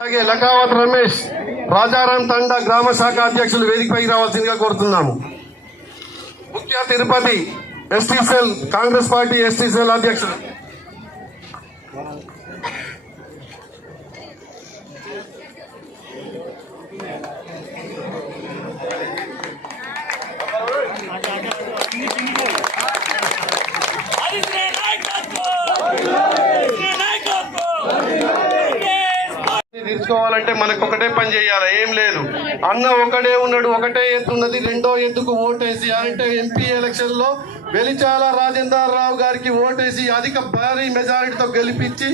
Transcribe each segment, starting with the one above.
అలాగే లకావత్ రమేష్? రాజారాం తండా గ్రామ శాఖ అధ్యక్షులు వేదికపైకి రావాల్సిందిగా కోరుతున్నాము. ముఖ్య Tirupati ST cell Congress party ST cell అధ్యక్షులు హరిశ్రీ నాయకత్వం హరిశ్రీ నాయకత్వం చేసుకోవాలంటే మనకు ఒకటే పని చేయాలి ఏం లేదు. అన్న ఒకడే ఉన్నాడు ఒకటే ఎత్తు ఉన్నది రెండో ఎత్తుకు ఓటేసి అంటే ఎంపీ ఎలక్షన్లో వెలిచాల రాజేందర్ రావు గారికి ఓటేసి అధిక భారీ మెజారిటీతో గెలిపించి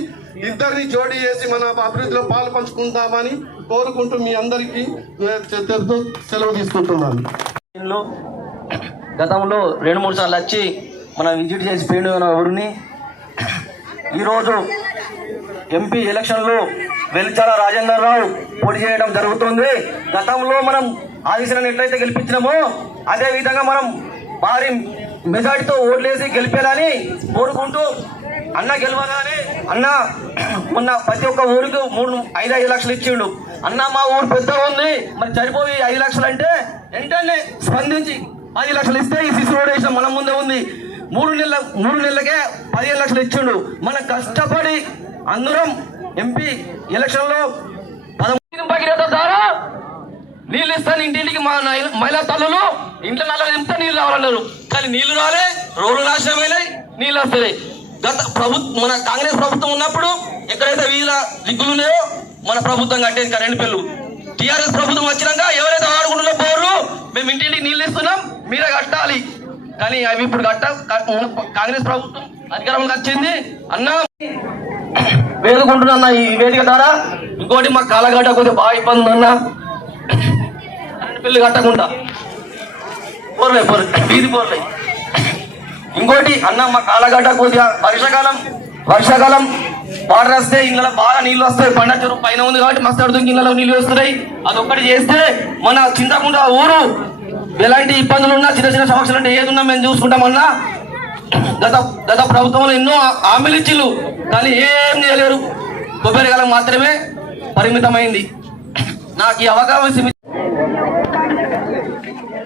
ఇద్దరిని జోడీ చేసి మన అభివృద్ధిలో పాలు పంచుకుందామని కోరుకుంటూ మీ అందరికీ సెలవు తీసుకుంటున్నాను. గతంలో రెండు మూడు సార్లు వచ్చి మనం విజిట్ చేసి పోయిన ఊరిని ఈరోజు ఎంపీ ఎలక్షన్లో వెలిచాల రాజేందర్ రావు? పోటీ చేయడం జరుగుతుంది. గతంలో మనం ఆదిశలను ఎట్లయితే గెలిపించినామో అదే విధంగా మనం భారీ మెజార్టీతో ఓట్లేసి గెలిపేయాలని కోరుకుంటూ అన్న గెలవాలని అన్న మొన్న ప్రతి ఒక్క ఊరికి మూడు ఐదు ఐదు లక్షలు ఇచ్చిండు. అన్న మా ఊరు పెద్దగా ఉంది. మరి సరిపోయి ఐదు లక్షలు అంటే వెంటనే స్పందించి పది లక్షలు ఇస్తే ఈ శిశు రోడ్ వేసిన మన ముందే ఉంది. మూడు నెలల మూడు నెలలకే పదిహేను లక్షలు ఇచ్చిండు. మన కష్టపడి అందరం ఎంపీ ఎలక్షన్లో పదమూడు ద్వారా నీళ్ళు ఇస్తాను ఇంటింటికి మా మహిళా తల్లులు. ఇంట్లో నల్ల నింపితే నీళ్ళు రావాలన్నారు. కానీ నీళ్ళు రాలే రోడ్లు నాశనమైనాయి నీళ్ళు వస్తాయి గత ప్రభుత్వం మన కాంగ్రెస్ ప్రభుత్వం ఉన్నప్పుడు ఎక్కడైతే వీధుల దిగ్గులు ఉన్నాయో మన ప్రభుత్వం కట్టేది కరెంటు బిల్లు టీఆర్ఎస్ ప్రభుత్వం వచ్చినాక ఎవరైతే వాడుకుంటున్న బోర్లు మేము ఇంటింటికి నీళ్ళు ఇస్తున్నాం మీరే కట్టాలి. కానీ అవి ఇప్పుడు కట్ట కాంగ్రెస్ ప్రభుత్వం అధికారంలోకి వచ్చింది. అన్నా వేదుకుంటున్నా ఈ వేదిక ద్వారా? ఇంకోటి మా కాలగడ్డ కొద్దిగా బాగా ఇబ్బంది అన్న పిల్లలు కట్టకుండా. పోర్లే పోర్లే వీధి పోర్లే. ఇంకోటి అన్న మా కాలగడ్డ కొద్దిగా వర్షాకాలం వర్షాకాలం వాటర్ వస్తే ఇళ్ళలో బాగా నీళ్ళు వస్తాయి. పండ చెరువు పైన ఉంది కాబట్టి మస్తు అడుగుకి ఇళ్ళలో నీళ్ళు వస్తున్నాయి. అదొక్కటి చేస్తే మన చింతకుండా ఊరు ఎలాంటి ఇబ్బందులు ఉన్నా చిన్న చిన్న సమస్యలు అంటే ఏది ఉన్నా మేము చూసుకుంటామన్నా గత గత ప్రభుత్వంలో ఎన్నో హామీలు ఇచ్చిళ్ళు. కానీ ఏం చేయలేరు. కొబ్బరి కాలం మాత్రమే పరిమితమైంది. నాకు ఈ అవకాశం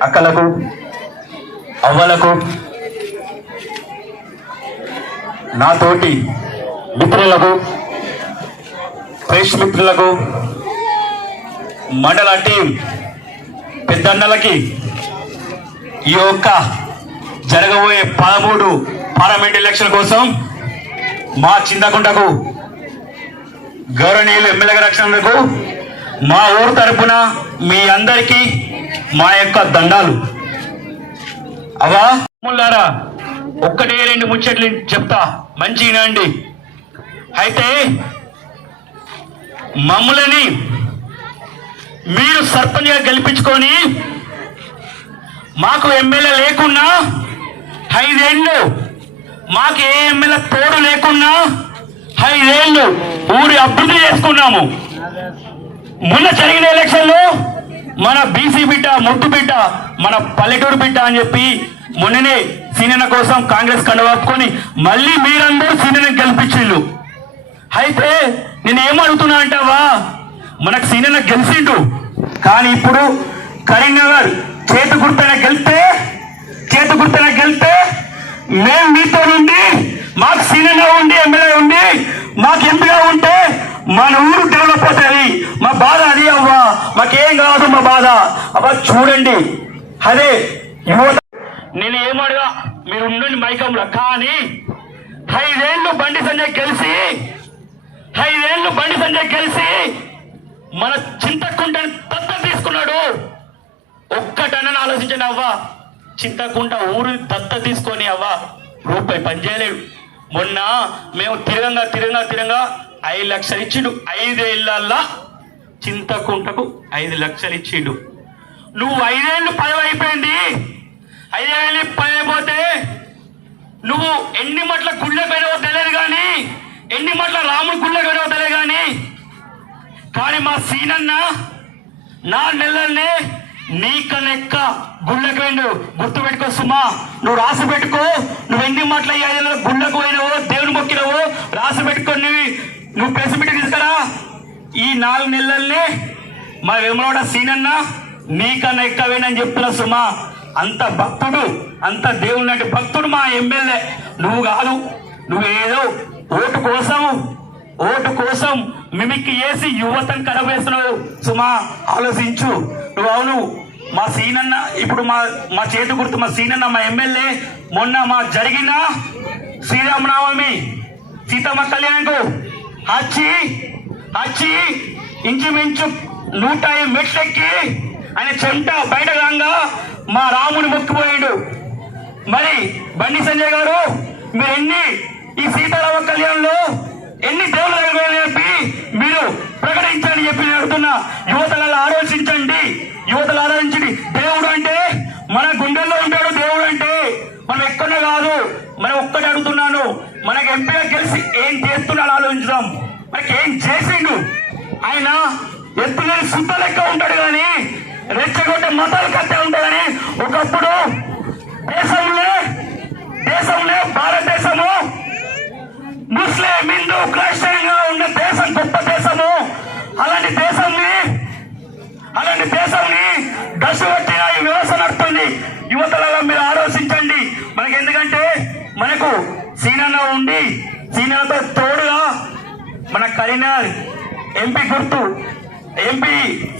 అక్కలకు అవ్వలకు నాతోటి మిత్రులకు ప్రెస్ మిత్రులకు మండల టీం పెద్దన్నలకి ఈ యొక్క జరగబోయే పదమూడు పార్లమెంట్ ఎలక్షన్ కోసం మా చింతకుంటకు గౌరవనీయులు ఎమ్మెల్యే రక్షణకు మా ఊరు తరపున మీ అందరికీ మా యొక్క దండాలు. అవా ముల్లారా ఒక్కటే రెండు ముచ్చట్లు చెప్తా. మంచి వినండి అయితే మమ్ములని మీరు సర్పంచ్గా గెలిపించుకొని మాకు ఎమ్మెల్యే లేకున్నా ఐదేళ్ళు మాకు ఏ ఎమ్మెల్యే తోడు లేకున్నా ఐదేళ్ళు ఊరి అభివృద్ధి చేసుకున్నాము. మొన్న జరిగిన ఎలక్షన్లో మన బీసీ బిడ్డ ముద్దు బిడ్డ మన పల్లెటూరు బిడ్డ అని చెప్పి మొన్ననే సీనియర్ కోసం కాంగ్రెస్ కండవాపుకొని మళ్ళీ మీరందరూ సీనియర్ గెలిపించిండు అయితే నేను ఏమడుగుతున్నా అంటావా? మనకు సీనియర్ గెలిచిండు కానీ ఇప్పుడు కరీంనగర్ చేతి గుర్తైన గెలిస్తే చేతి గుర్తైన గెలిస్తే మేము మీతో ఉండి మాకు సీనియర్ ఉండి ఎమ్మెల్యే ఉండి మాకు ఎంపీగా ఉంటే మన ఊరు డెవలప్ అవుతుంది. మా బాధ అది అవ్వా. మాకేం కాదు మా బాధ? అవ్వ చూడండి. అదే యువత. నేను ఏమడగా మీరు ఉండండి మైకంలో. కానీ ఐదేళ్ళు బండి సంజయ్ కలిసి ఐదేళ్ళు బండి సంజయ్ కలిసి మన చింతకుంటని దత్త తీసుకున్నాడు. ఒక్కటనని ఆలోచించండి అవ్వా. చింతకుంట ఊరు దత్త తీసుకొని అవ్వా రూపాయి పనిచేయలేడు మొన్న మేము తిరగంగా తిరగంగా తిరగంగా ఐదు లక్షలు ఇచ్చిండు. ఐదేళ్ళల్లా చింతకుంటకు ఐదు లక్షలు ఇచ్చిండు. నువ్వు ఐదేళ్ళు పదవి అయిపోయింది. ఐదేళ్ళు పదైపోతే అయిపోతే నువ్వు ఎన్ని మట్ల గుళ్ళ పోయినావో తెలియదు కానీ ఎన్ని మట్ల రాముడు గుళ్ళ పోయినావో తెలియదు కానీ కానీ మా సీనన్న నా నెలల్ని నీకనెక్క గుళ్ళకు వెళ్ళు గుర్తు పెట్టుకో సుమా. నువ్వు రాసి పెట్టుకో. నువ్వు ఎన్ని మాటలు అయ్యాయి గుళ్ళకు పోయినావో దేవుని మొక్కినావో రాసి పెట్టుకో నువ్వు నువ్వు ప్రెస్ మీట్ తీసుకురా. ఈ నాలుగు నెలల్ని మా వెమలోడ సీనన్న నీకన్నా ఎక్కువేనని చెప్తున్నా సుమా. అంత భక్తుడు అంత దేవుని లాంటి భక్తుడు మా ఎమ్మెల్యే. నువ్వు కాదు నువ్వేదో ఓటు కోసం ఓటు కోసం మిమిక్కి చేసి యువతను కడవేస్తున్నావు సుమా ఆలోచించు. నువ్వు అవును మా సీనన్న ఇప్పుడు మా మా చేతి గుర్తు మా సీనన్న మా ఎమ్మెల్యే మొన్న మా జరిగిన శ్రీరామనవమి సీతమ్మ కళ్యాణ్కు వచ్చి వచ్చి ఇంచుమించు నూట మెట్లెక్కి ఆయన చెంట బయట రాగా మా రాముని మొక్కిపోయాడు. మరి బండి సంజయ్ గారు మీరు ఎన్ని ఈ సీతారామ కళ్యాణంలో ఎన్ని దేవుళ్ళ దగ్గర చెప్పి మీరు ప్రకటించండి చెప్పి నేను అడుగుతున్నా. యువతలలో ఆలోచించండి. యువతలు ఆలోచించండి దేవుడు అంటే మన గుండెల్లో ఉంటాడు దేవుడు అంటే. మనం ఎక్కడ కాదు. మనం ఒక్కటి అడుగుతున్నాను. మనకి ఎంపీగా గెలిచి ఏం చేస్తున్నాడు ఆలోచించుదాం. మనకి ఏం చేసిండు? ఆయన ఎత్తులేని సుత్త లెక్క ఉంటాడు కానీ రెచ్చగొట్టే మతాలు కట్టే ఉంటాడని కానీ ఒకప్పుడు దేశంలో దేశంలో భారతదేశము ముస్లిం హిందూ క్రైస్తవంగా ఉన్న దేశం గొప్ప దేశము. అలాంటి దేశాన్ని అలాంటి దేశాన్ని దశ ఈ వ్యవస్థ నడుపుతుంది. యువతలలో మీరు ఆలోచించండి. మనకి ఎందుకంటే మనకు సీనన్న ఉండి సీనన్నతో తోడుగా మన కరీంనగర్ ఎంపీ గుర్తు ఎంపీ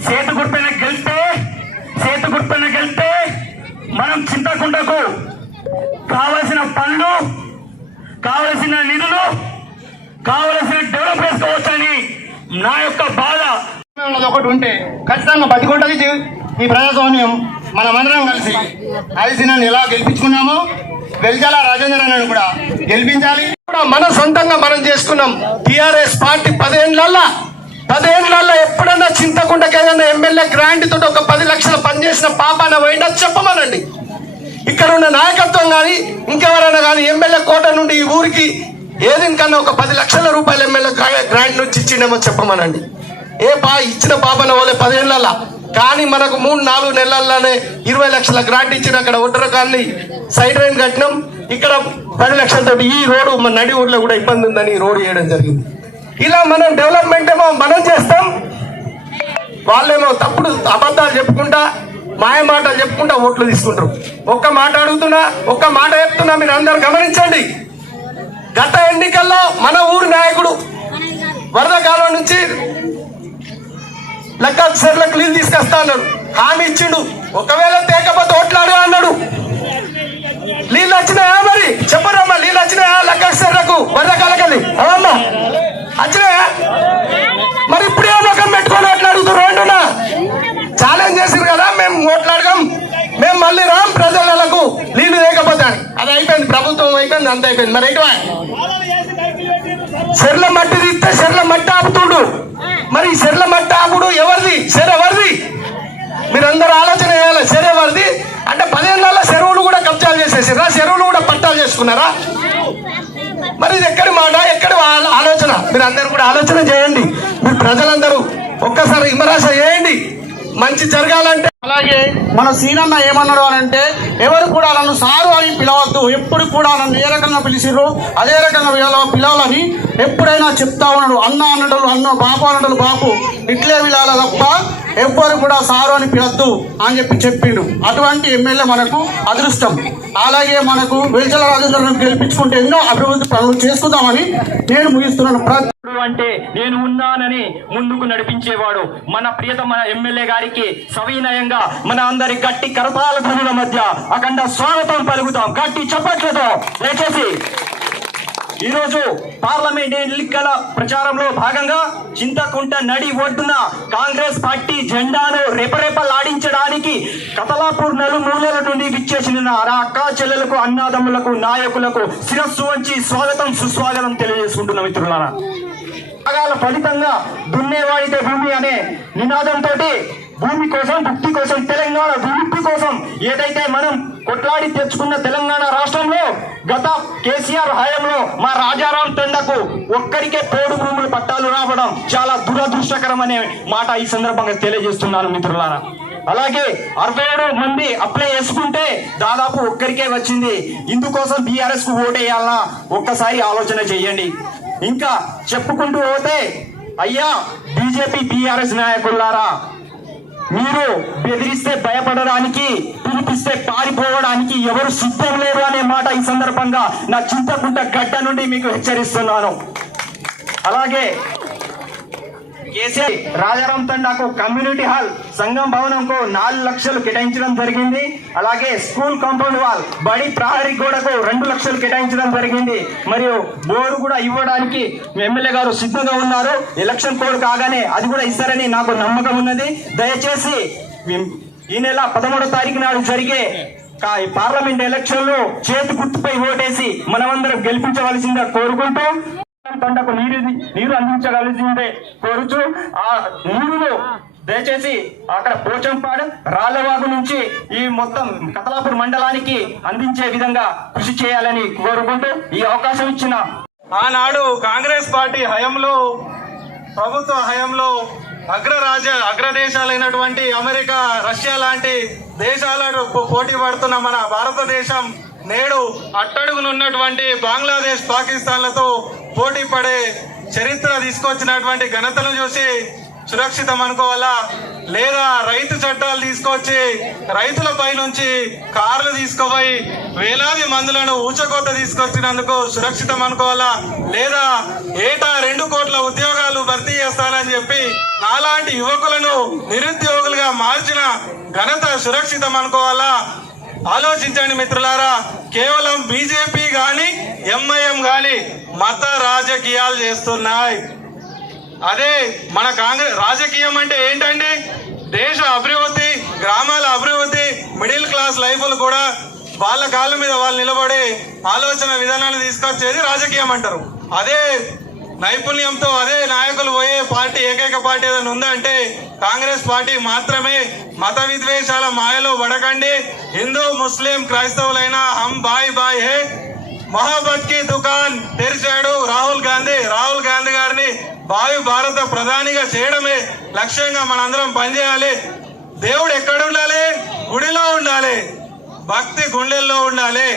సేతు గుర్తున గెలిస్తే సేతు గుర్తున గెలిస్తే మనం చింతకుండకు కావలసిన పనులు కావలసిన నిధులు కావలసిన డెవలప్ చేసుకోవచ్చని నా యొక్క బాధ. ఒకటి ఉంటే ఖచ్చితంగా బతికుంటది ఈ ప్రజాస్వామ్యం. మనమందరం కలిసి ఐసీనని ఎలా గెలిపించుకున్నామో వెల్జాల రాజేంద్రనని కూడా గెలిపించాలి. కూడా మన సొంతంగా మనం చేసుకున్నాం. టిఆర్ఎస్ పార్టీ పదేళ్ళల్లా పదేళ్ళల్లో ఎప్పుడన్నా చింతకుండకి ఏదైనా ఎమ్మెల్యే గ్రాంట్ తోటి ఒక పది లక్షలు పనిచేసిన పాపాన పోయిందా చెప్పమనండి. ఇక్కడ ఉన్న నాయకత్వం కానీ ఇంకెవరైనా కానీ ఎమ్మెల్యే కోట నుండి ఈ ఊరికి ఏదికన్నా ఒక పది లక్షల రూపాయల ఎమ్మెల్యే గ్రాంట్ నుంచి ఇచ్చిండేమో చెప్పమనండి. ఏ పా ఇచ్చిన పాపన వాళ్ళే పదేళ్ళల్లా కానీ మనకు మూడు నాలుగు నెలల్లోనే ఇరవై లక్షల గ్రాంట్ ఇచ్చిన అక్కడ ఒడ్డర కానీ సైడ్ రైన్ కట్టినాం. ఇక్కడ పది లక్షలతో ఈ రోడ్డు మన నడి ఊర్లో కూడా ఇబ్బంది ఉందని రోడ్డు వేయడం జరిగింది. ఇలా మనం డెవలప్మెంట్ ఏమో మనం చేస్తాం. వాళ్ళేమో తప్పుడు అబద్ధాలు చెప్పుకుంటా మాయ మాట చెప్పుకుంటా ఓట్లు తీసుకుంటారు. ఒక్క మాట అడుగుతున్నా ఒక్క మాట చెప్తున్నా మీరు అందరు గమనించండి. గత ఎన్నికల్లో మన ఊరి నాయకుడు వరద కాలం నుంచి లెక్క సెర్లకు నీళ్ళు తీసుకొస్తా అన్నాడు. హామీ ఇచ్చిండు. ఒకవేళ తేకపోతే ఓట్లాడు అన్నాడు. నీళ్ళు వచ్చినాయా మరి? చెప్పరమ్మా నీళ్ళు వచ్చినాయా లెక్క సెర్లకు? వరద కాలకెళ్ళి అవమ్మా వచ్చినాయా? మరి ఇప్పుడు ముఖం పెట్టుకొని ఓట్లు అడుగుతున్నారు అంటున్నా ఛాలెంజ్ చేసిరు కదా మేము ఓట్లాడగం. మేము మళ్ళీ రాం ప్రజలకు నీళ్ళు లేకపోతే. అది అయిపోయింది ప్రభుత్వం అయిపోయింది అంత అయిపోయింది. మరి ఎటువా? సెర్ల మట్టి తీస్తే సెర్ల మట్టి ఆపుతుడు. మరి సెర్ల మట్ట ఆపుడు ఎవరిది? సెర్ ఎవరిది? మీరందరూ ఆలోచన చేయాలి సెర్ ఎవరిది? అంటే పదిహేను చెరువులు కూడా కబ్జాలు చేసేసారా చెరువులు కూడా పట్టాలు చేసుకున్నారా? మరి ఇది ఎక్కడి మాట? ఎక్కడి ఆలోచన? మీరు అందరూ కూడా ఆలోచన చేయండి. మీరు ప్రజలందరూ ఒక్కసారి విమరాశ చేయండి. మంచి జరగాలంటే అలాగే మన సీనన్న ఏమన్నాడు అని అంటే ఎవరు కూడా నన్ను సారు అని పిలవద్దు. ఎప్పుడు కూడా నన్ను ఏ రకంగా పిలిచిర్రు అదే రకంగా పిలవాలని ఎప్పుడైనా చెప్తా ఉన్నాడు. అన్న అన్నటలు అన్న బాపు అన్నటలు బాపు ఇట్లే పిలవాలి తప్ప ఎవ్వరు కూడా సారు అని పిలవద్దు అని చెప్పి చెప్పిండు. అటువంటి ఎమ్మెల్యే మనకు అదృష్టం. అలాగే మనకు వెల్చల రాజేంద్రను గెలిపించుకుంటే ఎన్నో అభివృద్ధి పనులు చేసుకుందామని నేను ముగిస్తున్నాను. అంటే నేను ఉన్నానని ముందుకు నడిపించేవాడు. మన ప్రియతమ ఎమ్మెల్యే గారికి సవినయంగా మన అందరి గట్టి కరతాల ధ్వనుల మధ్య అఖండ స్వాగతం పలుకుతాం. గట్టి చప్పట్లతో దయచేసి ఈరోజు పార్లమెంట్ ఎన్నికల ప్రచారంలో భాగంగా చింతకుంట నడి ఒడ్డున కాంగ్రెస్ పార్టీ జెండాను రెపరెపలాడించడానికి కతలాపూర్ నలుమూలల నుండి విచ్చేసిన నా చెల్లెలకు అన్నాదమ్ములకు నాయకులకు శిరస్సు వంచి స్వాగతం సుస్వాగతం తెలియజేసుకుంటున్న మిత్రులారా. ఫలితంగా దున్నేవాడితే భూమి అనే నినాదంతో భూమి కోసం భక్తి కోసం తెలంగాణ విముక్తి కోసం ఏదైతే మనం కొట్లాడి తెచ్చుకున్న తెలంగాణ రాష్ట్రంలో గత కేసీఆర్ హయాంలో మా రాజారాం తండకు ఒక్కరికే తోడు భూములు పట్టాలు రావడం చాలా దురదృష్టకరం అనే మాట ఈ సందర్భంగా తెలియజేస్తున్నాను మిత్రులారా. అలాగే అరవై ఏడు మంది అప్లై చేసుకుంటే దాదాపు ఒక్కరికే వచ్చింది. ఇందుకోసం బీఆర్ఎస్కు ఓటేయాలన్నా ఒక్కసారి ఆలోచన చేయండి. ఇంకా చెప్పుకుంటూ పోతే అయ్యా బీజేపీ బీఆర్ఎస్ నాయకులారా మీరు బెదిరిస్తే భయపడడానికి పిలిపిస్తే పారిపోవడానికి ఎవరు సిద్ధం లేరు అనే మాట ఈ సందర్భంగా నా చింతకుంట గడ్డ నుండి మీకు హెచ్చరిస్తున్నాను. అలాగే కేసీఆర్ రాజారాం తండాకు కమ్యూనిటీ హాల్ సంఘం భవనంకు నాలుగు లక్షలు కేటాయించడం జరిగింది. అలాగే స్కూల్ కాంపౌండ్ వాల్ బడి ప్రహరీ గోడకు రెండు లక్షలు కేటాయించడం జరిగింది. మరియు బోరు కూడా ఇవ్వడానికి ఎమ్మెల్యే గారు సిద్ధంగా ఉన్నారు. ఎలక్షన్ కోడ్ కాగానే అది కూడా ఇస్తారని నాకు నమ్మకం ఉన్నది. దయచేసి ఈ నెల పదమూడో తారీఖు నాడు జరిగే పార్లమెంట్ ఎలక్షన్లో చేతి గుర్తుపై ఓటేసి మనమందరం గెలిపించవలసిందిగా కోరుకుంటూ పంటకు నీరు నీరు అందించగలిసిందే కోరుచు. ఆ నీరును దయచేసి అక్కడ పోచంపాడు రాళ్ళవాగు నుంచి ఈ మొత్తం కతలాపూర్ మండలానికి అందించే విధంగా కృషి చేయాలని కోరుకుంటూ ఈ అవకాశం ఇచ్చిన ఆనాడు కాంగ్రెస్ పార్టీ హయంలో ప్రభుత్వ హయంలో అగ్రరాజ అగ్రదేశాలైనటువంటి అమెరికా రష్యా లాంటి దేశాలను పోటీ పడుతున్న మన భారతదేశం నేడు అట్టడుగునున్నటువంటి బంగ్లాదేశ్ పాకిస్తాన్లతో పోటీ పడే చరిత్ర తీసుకొచ్చినటువంటి ఘనతను చూసి సురక్షితం అనుకోవాలా? లేదా రైతు చట్టాలు తీసుకొచ్చి రైతులపై నుంచి కార్లు తీసుకుపోయి వేలాది మందులను ఊచకోత తీసుకొచ్చినందుకు సురక్షితం అనుకోవాలా? లేదా ఏటా రెండు కోట్ల ఉద్యోగాలు భర్తీ చేస్తానని చెప్పి నాలాంటి యువకులను నిరుద్యోగులుగా మార్చిన ఘనత సురక్షితం అనుకోవాలా? ఆలోచించండి మిత్రులారా కేవలం బీజేపీ గాని ఎంఐఎం గాని మత రాజకీయాలు చేస్తున్నాయి. అదే మన కాంగ్రెస్ రాజకీయం అంటే ఏంటండి? దేశ అభివృద్ధి గ్రామాల అభివృద్ధి మిడిల్ క్లాస్ లైఫ్లు కూడా వాళ్ళ కాళ్ళ మీద వాళ్ళు నిలబడే ఆలోచన విధానాన్ని తీసుకొచ్చేది రాజకీయం అంటారు. అదే నైపుణ్యంతో అదే నాయకులు పోయే పార్టీ ఏకైక పార్టీ ఏదైనా ఉందంటే కాంగ్రెస్ పార్టీ మాత్రమే మత విద్వేషాల మాయలో పడకండి హిందూ ముస్లిం క్రైస్తవులైనా హమ్ బాయ్ బాయ్ హే. మహాబత్కి దుకాన్ తెరిచాడు రాహుల్ గాంధీ. రాహుల్ గాంధీ గారిని భావి భారత ప్రధానిగా చేయడమే లక్ష్యంగా మనందరం పనిచేయాలి. దేవుడు ఎక్కడ ఉండాలి? గుడిలో ఉండాలి. భక్తి గుండెల్లో ఉండాలి.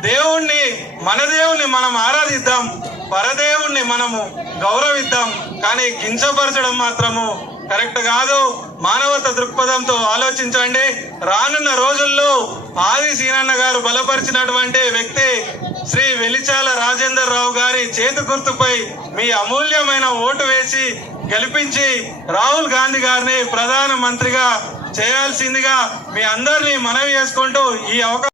దేవుణ్ణి మన దేవుణ్ణి మనం ఆరాధిద్దాం పరదేవుణ్ణి మనము గౌరవిద్దాం. కానీ కించపరచడం మాత్రము కరెక్ట్ కాదు. మానవత దృక్పథంతో ఆలోచించండి. రానున్న రోజుల్లో ఆది సీనన్న గారు బలపరిచినటువంటి వ్యక్తి శ్రీ వెలిచాల రాజేందర్ రావు గారి చేతి గుర్తుపై మీ అమూల్యమైన ఓటు వేసి గెలిపించి రాహుల్ గాంధీ గారిని ప్రధాన మంత్రిగా చేయాల్సిందిగా మీ అందరినీ మనవి చేసుకుంటూ ఈ అవకాశం